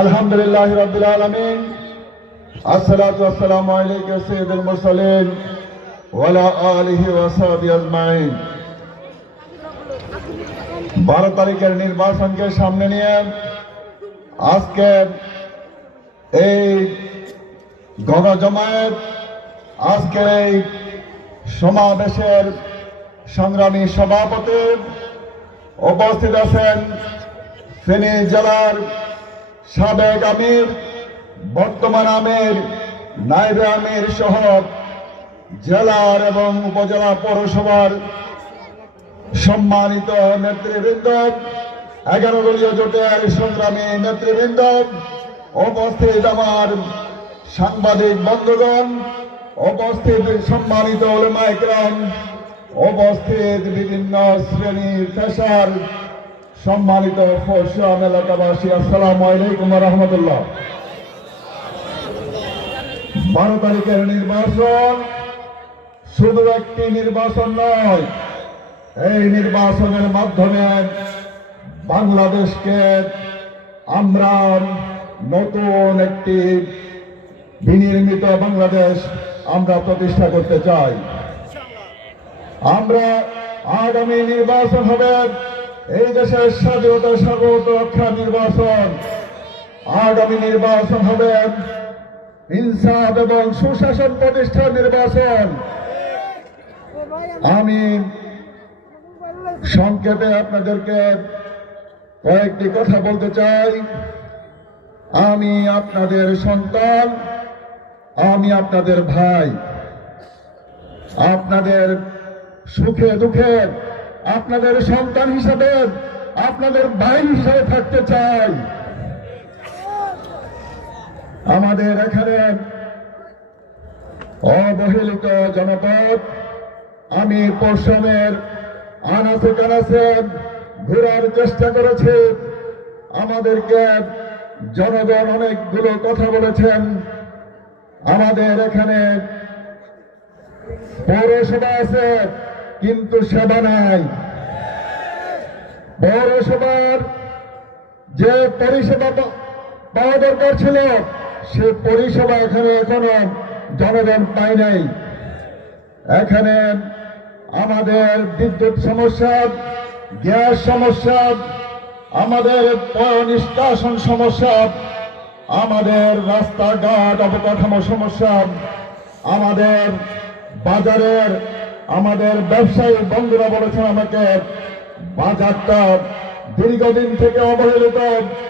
আলহামদুলিল্লাহ রাব্বিল আলামিন আসসালাতু ওয়াসসালামু আলাইকা সাইয়্যিদুল মুরসালিন ওয়া আলা আলিহি ওয়া সাহবিহি আজমাইন। 12 তারিখের নির্বাচনকে সামনে নিয়ে আজকে এই গণজমায়েত, আজকের এই সমাবেশের সংগ্রামী সভাপতি উপস্থিত আছেন ফেনী জেলার সাবেক আমির, বর্তমান আমির, নায়েবে আমির সহ জেলার এবং উপজেলা পৌরসভার সম্মানিত নেতৃবৃন্দ, 11 দলীয় জোটের সংগ্রামী নেতৃবৃন্দ, উপস্থিত আমার সাংবাদিক বন্ধুগণ, উপস্থিত সম্মানিত উলেমায়ে কেরাম, উপস্থিত বিভিন্ন শ্রেণীর পেশার সম্মানিত ফরসাম এলাকাবাসী, আসসালামু আলাইকুম ওয়া রাহমাতুল্লাহ। 12 তারিখের নির্বাচন শুধু একটি নির্বাচন নয়, এই নির্বাচনের মাধ্যমে বাংলাদেশকে আমরা নতুন একটি বিনির্মিত বাংলাদেশ আমরা প্রতিষ্ঠা করতে চাই। আমরা আগামী নির্বাচন হবে এই দেশের স্বাধীনতা সার্বভৌমত্ব রক্ষা নির্বাচন। আগামী নির্বাচন হবে ইনসাফ এবং সুশাসন প্রতিষ্ঠার নির্বাচন। আমি সংক্ষেপে আপনাদেরকে কয়েকটি কথা বলতে চাই। আমি আপনাদের সন্তান, আমি আপনাদের ভাই, আপনাদের সুখে দুঃখে আপনাদের সন্তান হিসাবে, আপনাদের ভাই হিসাবে থাকতে চাই। আমাদের এখানে অবহেলিত জনপদ, আমি পশ্চিমের আনাচে কানাচে ঘোরার চেষ্টা করেছি। আমাদেরকে জনগণ অনেকগুলো কথা বলেছেন। আমাদের এখানে পৌরসভা আছে কিন্তু সেবা নাই। পৌরসভার যে পরিষেবা পাওয়া দরকার ছিল সে পরিষেবা এখানে এখনো জনগণ পায় নাই। এখানে আমাদের বিদ্যুৎ সমস্যা, গ্যাস সমস্যা, আমাদের নিষ্কাশন সমস্যা, আমাদের রাস্তাঘাট অবকাঠামো সমস্যা, আমাদের বাজারের, আমাদের ব্যবসায়ী বন্ধুরা বলেছেন আমাকে বাজারটা দীর্ঘদিন থেকে অবহেলিত।